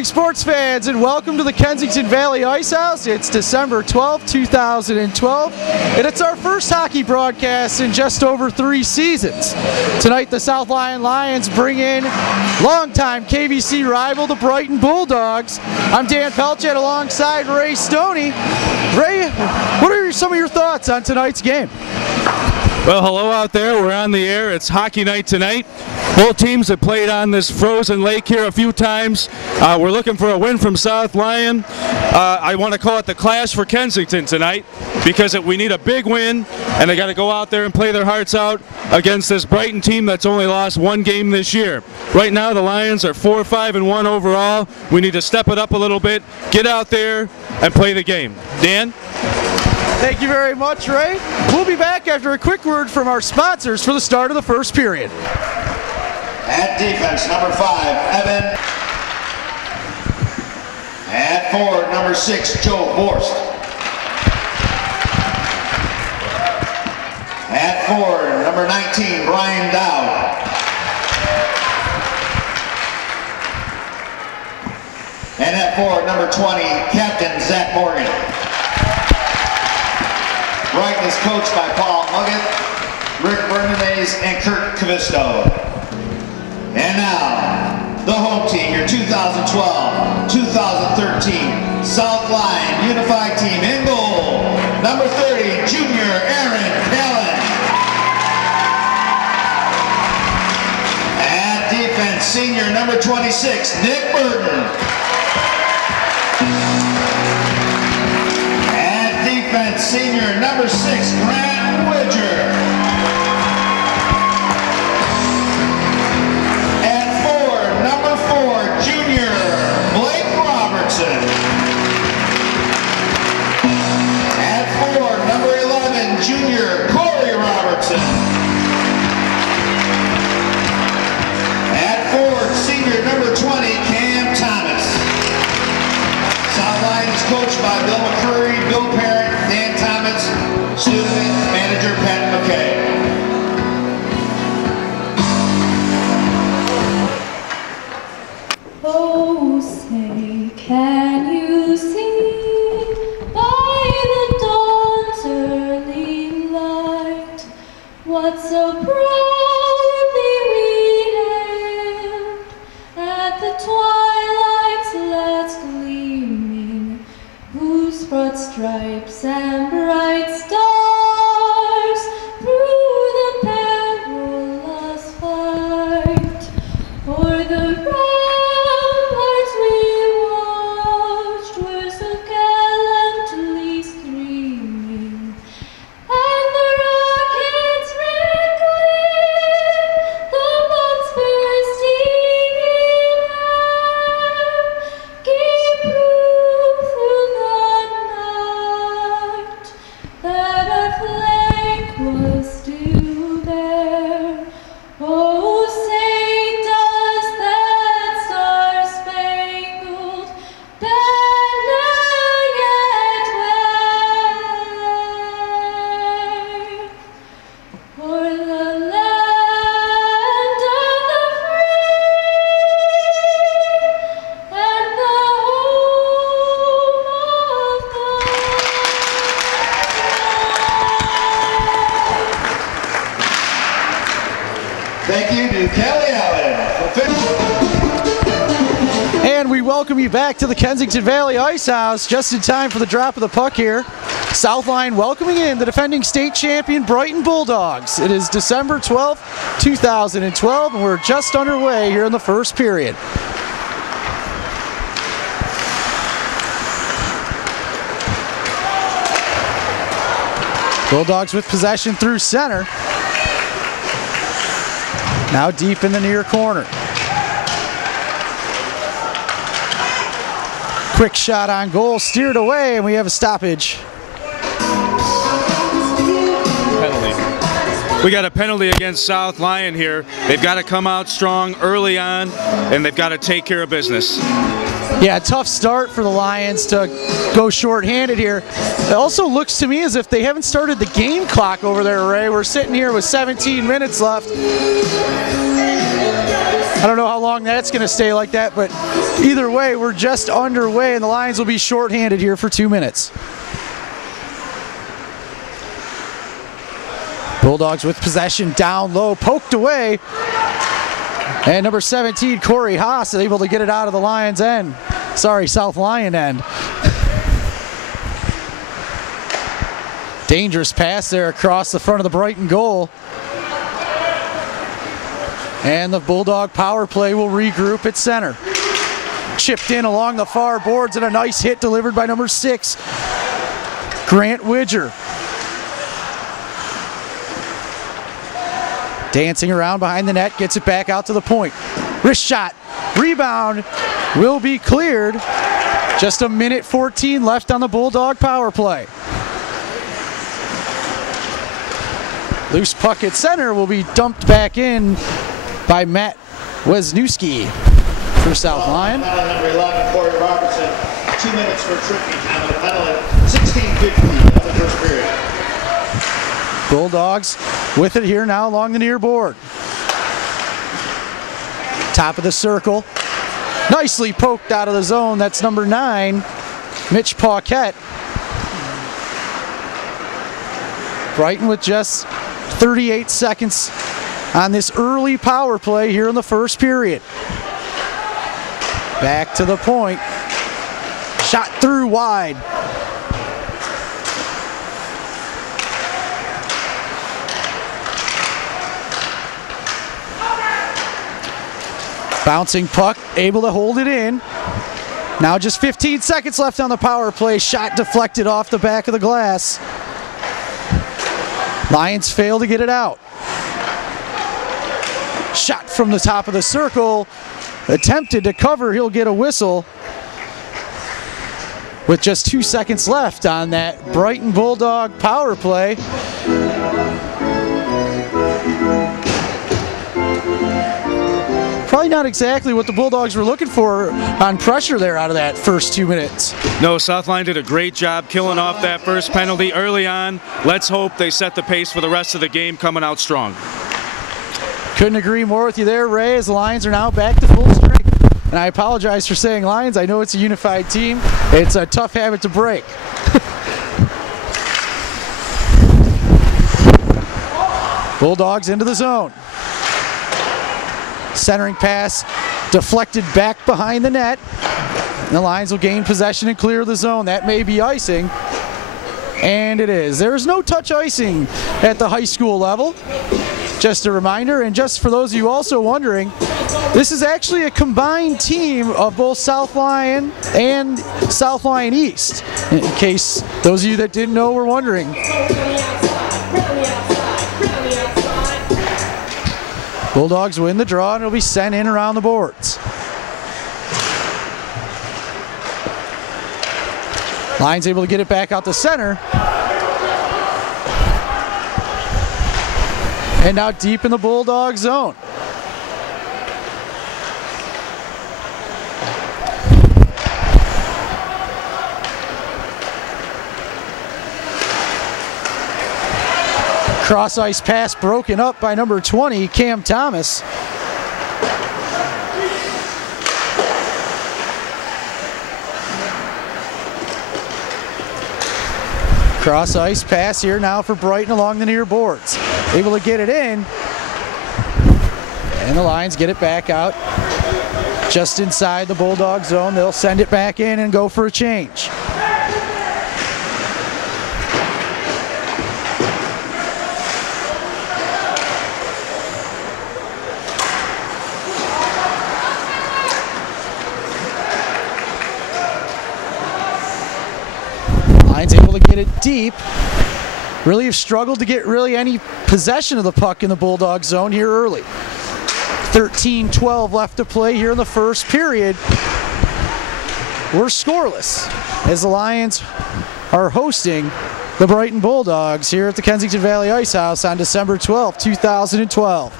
evening, sports fans, and welcome to the Kensington Valley Ice House. It's December 12, 2012, and it's our first hockey broadcast in just over 3 seasons. Tonight, the South Lyon Lions bring in longtime KVC rival, the Brighton Bulldogs. I'm Dan Pelchat alongside Ray Stoney. Ray, what are some of your thoughts on tonight's game? Well, hello out there. We're on the air. It's hockey night tonight. Both teams have played on this frozen lake here a few times. We're looking for a win from South Lyon. I want to call it the Clash for Kensington tonight because we need a big win, and they got to go out there and play their hearts out against this Brighton team that's only lost 1 game this year. Right now, the Lions are 4-5-1 overall. We need to step it up a little bit, get out there, and play the game. Dan? Thank you very much, Ray. We'll be back after a quick word from our sponsors for the start of the first period. At defense, number 5, Evan. At forward, number 6, Joe Borst. At forward, number 19, Brian Dowd. And at forward, number 20, Captain Zach Morgan. Brighton is coached by Paul Muggett, Rick Bernadez, and Kurt Cavisto. And now, the home team, your 2012-2013 South Lyon Unified Team in goal, number 30, junior Aaron Callan. At defense, senior number 26, Nick Burton. Senior number 6, Grant Widger. And forward, number 4, junior Blake Robertson. At forward, number 11, junior Corey Robertson. At forward, senior number 20, Cam Thomas. South Lyon is coached by Bill McCurry, Bill Parent, Dan Thomas, student manager Pat McKay. Oh, say, can you see by the dawn's early light what so proudly we hailed at the twilight's last gleaming, whose broad stripes and bright stars through the perilous fight o'er the ramparts we watched were so gallantly streaming, and the rockets red gleam, the bombs bursting in air, gave proof through the night that our flank was still there. Oh, say does that star-spangled banner yet wave o'er the land of the free and the home of the Thank you to Kelly Allen. And we welcome you back to the Kensington Valley Ice House just in time for the drop of the puck here. South Lyon welcoming in the defending state champion Brighton Bulldogs. It is December 12th, 2012, and we're just underway here in the first period. Bulldogs with possession through center. Now deep in the near corner. Quick shot on goal, steered away, and we have a stoppage. Penalty. We got a penalty against South Lyon here. They've got to come out strong early on, and they've got to take care of business. Yeah, tough start for the Lions to go short-handed here. It also looks to me as if they haven't started the game clock over there, Ray. We're sitting here with 17 minutes left. I don't know how long that's going to stay like that, but either way, we're just underway, and the Lions will be shorthanded here for 2 minutes. Bulldogs with possession down low, poked away. And number 17, Corey Haas, is able to get it out of the Lions end. Sorry, South Lyon end. Dangerous pass there across the front of the Brighton goal. And the Bulldog power play will regroup at center. Chipped in along the far boards and a nice hit delivered by number 6, Grant Widger. Dancing around behind the net, gets it back out to the point. Wrist shot, rebound, will be cleared. Just 1:14 left on the Bulldog power play. Loose puck at center will be dumped back in by Matt Wisniewski for South Lyon. Number 11, Corey Robertson, 2 minutes for tripping time of the penalty, 16:50 of the first period. Bulldogs with it here now along the near board. Top of the circle. Nicely poked out of the zone. That's number 9, Mitch Paquette. Brighton with just 38 seconds on this early power play here in the first period. Back to the point. Shot through wide. Bouncing puck, able to hold it in. Now just 15 seconds left on the power play. Shot deflected off the back of the glass. Lions fail to get it out. Shot from the top of the circle. Attempted to cover, he'll get a whistle. With just 2 seconds left on that Brighton Bulldog power play. Probably not exactly what the Bulldogs were looking for on pressure there out of that first 2 minutes. No, South Lyon did a great job killing off that first penalty early on. Let's hope they set the pace for the rest of the game, coming out strong. Couldn't agree more with you there, Ray, as the Lions are now back to full strength. And I apologize for saying Lions. I know it's a unified team. It's a tough habit to break. Bulldogs into the zone. Centering pass deflected back behind the net. And the Lions will gain possession and clear the zone. That may be icing. And it is. There is no touch icing at the high school level. Just a reminder, and just for those of you also wondering, this is actually a combined team of both South Lyon and South Lyon East, in case those of you that didn't know were wondering. Bulldogs win the draw, and it'll be sent in around the boards. Lions able to get it back out to center. And now deep in the Bulldog zone. Cross ice pass broken up by number 20, Cam Thomas. Cross ice pass here now for Brighton along the near boards. Able to get it in. And the Lions get it back out just inside the Bulldog zone. They'll send it back in and go for a change. Lions able to get it deep. Really have struggled to get any possession of the puck in the Bulldog zone here early. 13-12 left to play here in the first period. We're scoreless as the Lions are hosting the Brighton Bulldogs here at the Kensington Valley Ice House on December 12, 2012.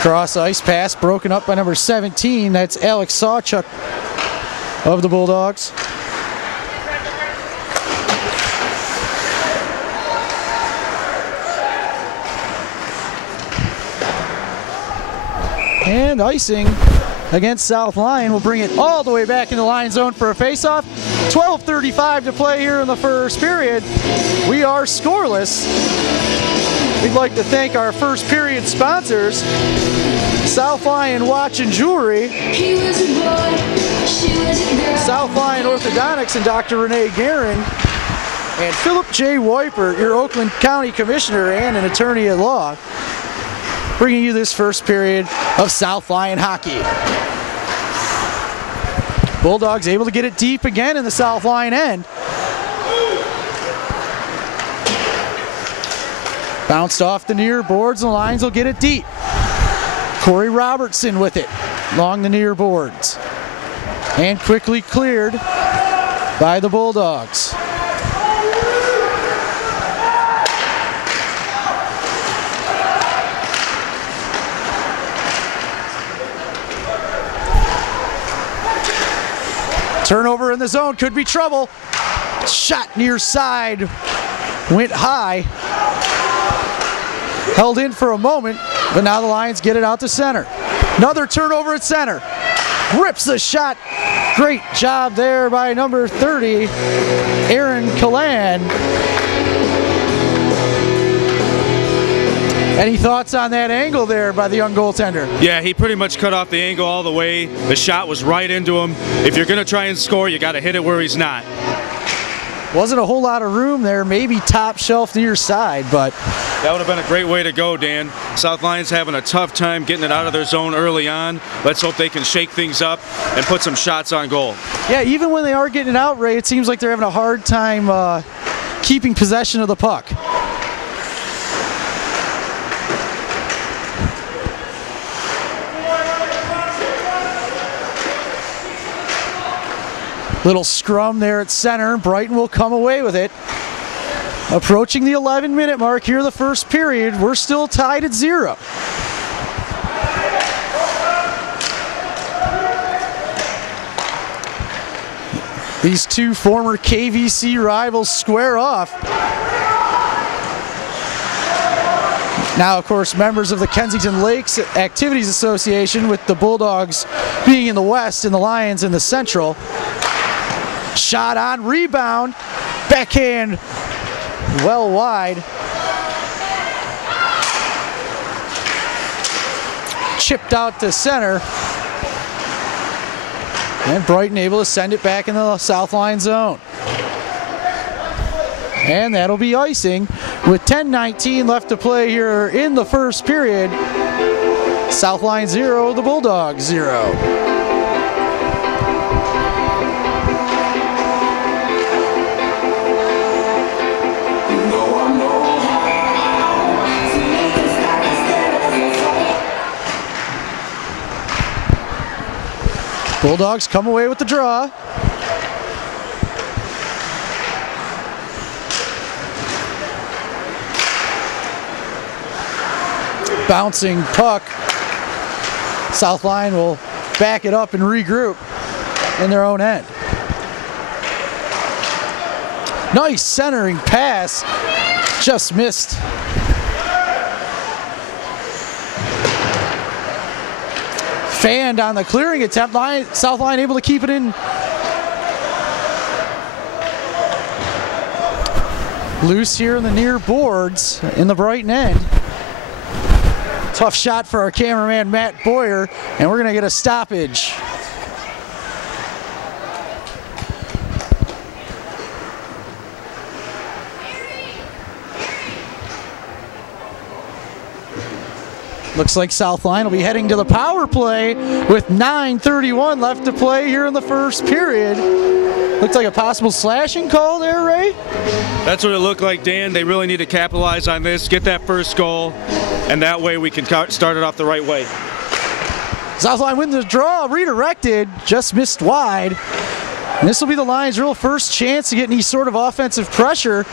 Cross ice pass broken up by number 17. That's Alex Sawchuk of the Bulldogs. And icing against South Lyon will bring it all the way back in the Lion zone for a face-off. 12:35 to play here in the first period. We are scoreless. We'd like to thank our first period sponsors, South Lyon Watch and Jewelry, South Lyon Orthodontics and Dr. Renee Guerin, and Philip J. Weipert, your Oakland County Commissioner and an attorney at law, bringing you this first period of South Lyon hockey. Bulldogs able to get it deep again in the South Lyon end. Bounced off the near boards, the Lions will get it deep. Corey Robertson with it along the near boards. And quickly cleared by the Bulldogs. Turnover in the zone, could be trouble. Shot near side, went high. Held in for a moment, but now the Lions get it out to center. Another turnover at center. Rips the shot. Great job there by number 30, Aaron Callan. Any thoughts on that angle there by the young goaltender? Yeah, he pretty much cut off the angle all the way. The shot was right into him. If you're going to try and score, you got to hit it where he's not. Wasn't a whole lot of room there, maybe top shelf near side, but that would have been a great way to go, Dan. South Lyon's having a tough time getting it out of their zone early on. Let's hope they can shake things up and put some shots on goal. Yeah, even when they are getting it out, Ray, it seems like they're having a hard time keeping possession of the puck. Little scrum there at center. Brighton will come away with it. Approaching the 11-minute mark here, the first period. We're still tied at 0. These two former KVC rivals square off. Now, of course, members of the Kensington Lakes Activities Association, with the Bulldogs being in the west and the Lions in the central. Shot on, rebound, backhand, well wide. Chipped out to center. And Brighton able to send it back in the South Lyon zone. And that'll be icing with 10:19 left to play here in the first period. South Lyon 0, the Bulldogs 0. Bulldogs come away with the draw. Bouncing puck. South Lyon will back it up and regroup in their own end. Nice centering pass. Just missed. Fanned on the clearing attempt. South Lyon able to keep it in. Loose here in the near boards in the Brighton end. Tough shot for our cameraman Matt Boyer, and we're going to get a stoppage. Looks like South Lyon will be heading to the power play with 9:31 left to play here in the first period. Looks like a possible slashing call there, Ray? That's what it looked like, Dan. They really need to capitalize on this, get that first goal, and that way we can start it off the right way. South Lyon wins the draw, redirected, just missed wide. And this will be the Lions' real first chance to get any sort of offensive pressure.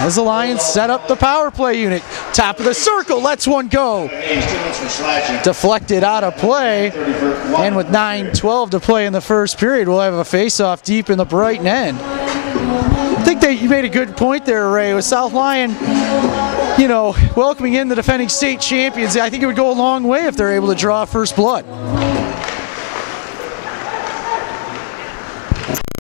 As the Lions set up the power play unit. Top of the circle, lets one go. Deflected out of play. And with 9:12 to play in the first period, we'll have a face-off deep in the Brighton end. I think that you made a good point there, Ray. With South Lyon you know, welcoming in the defending state champions, I think it would go a long way if they're able to draw first blood.